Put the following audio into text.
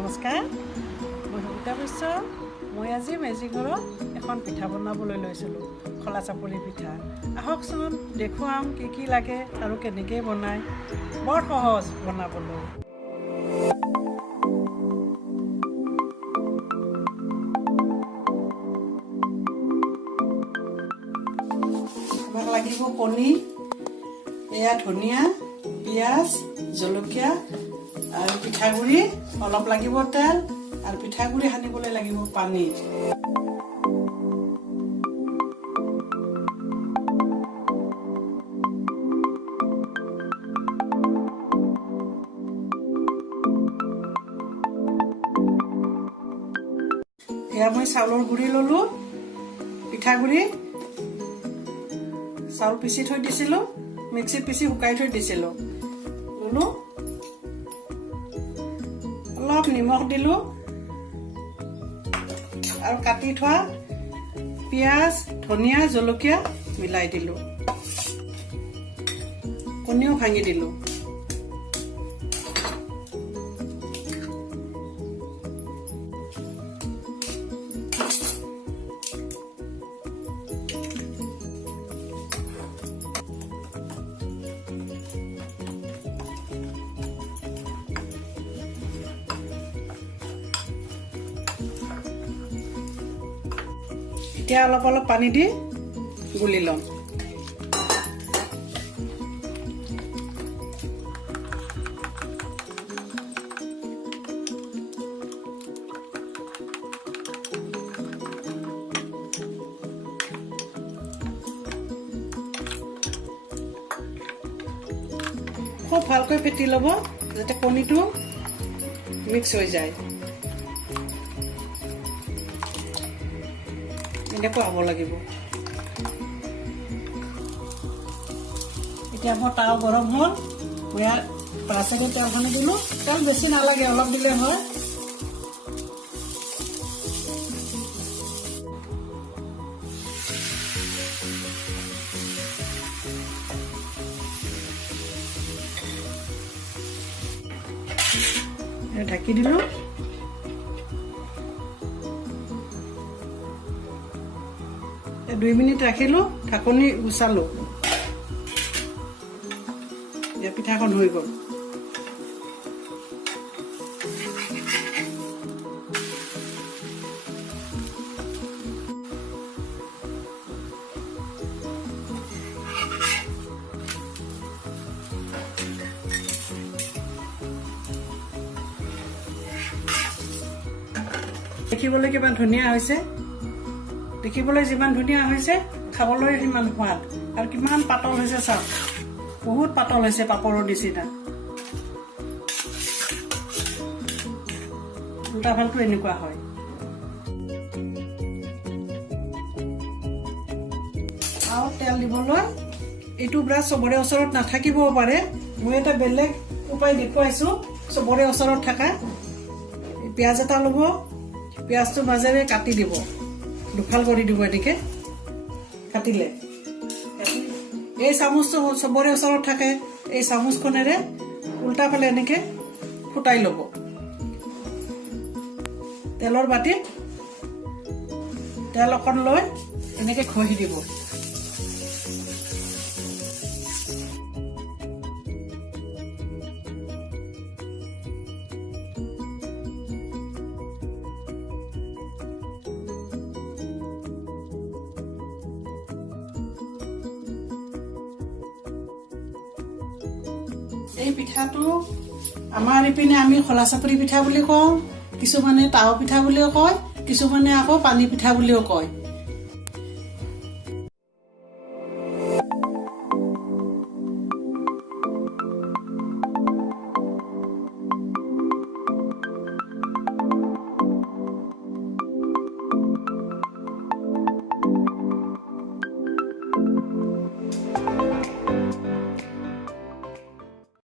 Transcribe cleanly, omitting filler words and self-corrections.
নমস্কাৰ, মই সবিতা বৈশ্য। মই আজি মেজি ঘৰত এখন পিঠা বনাবলৈ লৈছিলোঁ, খলা চাপৰি পিঠা। আহকচোন দেখুৱাম কি কি লাগে আৰু কেনেকৈ বনায়। বৰ সহজ বনাবলৈ। আমাক লাগিব কণী, এয়া ধনিয়া, পিঁয়াজ, জলকীয়া আৰু পিঠাগুড়ি, অলপ লাগিব তেল আৰু পিঠাগুড়ি সানিবলৈ লাগিব পানী। এয়া মই চাউলৰ গুড়ি ল'লোঁ, পিঠাগুড়ি, চাউল পিচি থৈ দিছিলোঁ, মিক্সিত পিচি শুকাই থৈ দিছিলোঁ ল'লোঁ, অলপ নিমখ দিলোঁ আৰু কাটি থোৱা পিঁয়াজ, ধনিয়া, জলকীয়া মিলাই দিলোঁ, কণীও ভাঙি দিলোঁ। এতিয়া অলপ অলপ পানী দি গুলি ল'ম। খুব ভালকৈ ফেটি ল'ব যাতে কণীটো মিক্স হৈ যায়। এনেকুৱা হ'ব লাগিব। এতিয়া মোৰ তাৱা গৰম হ'ল, মই ইয়াত প্ৰাচেৰে তেল সানি দিলোঁ। তেল বেছি নালাগে, অলপ দিলে হয়। ঢাকি দিলোঁ। 2 মিনিট ৰাখিলোঁ, ঢাকনি গুচালোঁ। এতিয়া পিঠাখন হৈ গ'ল। দেখিবলৈ কিমান ধুনীয়া হৈছে। দেখিবলৈ যিমান ধুনীয়া হৈছে, খাবলৈ সিমান সোৱাদ। আৰু কিমান পাতল হৈছে চাওক, বহুত পাতল হৈছে, পাপৰৰ নিচিনা। উল্টা ফালটো এনেকুৱা হয়। আৰু তেল দিবলৈ এইটো ব্ৰাছ চবৰে ওচৰত নাথাকিবও পাৰে। মই এটা বেলেগ উপায় দেখুৱাইছোঁ, চবৰে ওচৰত থকা। পিঁয়াজ এটা ল'ব, পিঁয়াজটো মাজেৰে কাটি দিব, দুফাল কৰি দিব। এনেকে কাটিলে এই চামুচটো চবৰে ওচৰত থাকে, এই চামুচখনেৰে উল্টা ফালে এনেকে ফুটাই ল'ব। তেলৰ বাতিত তেল অকণ লৈ এনেকে ঘঁহি দিব। এই পিঠাটো আমাৰ ইপিনে আমি খলা চাপৰি পিঠা বুলি কওঁ, কিছুমানে তাৱা পিঠা বুলিও কয়, কিছুমানে আকৌ পানী পিঠা বুলিও কয়।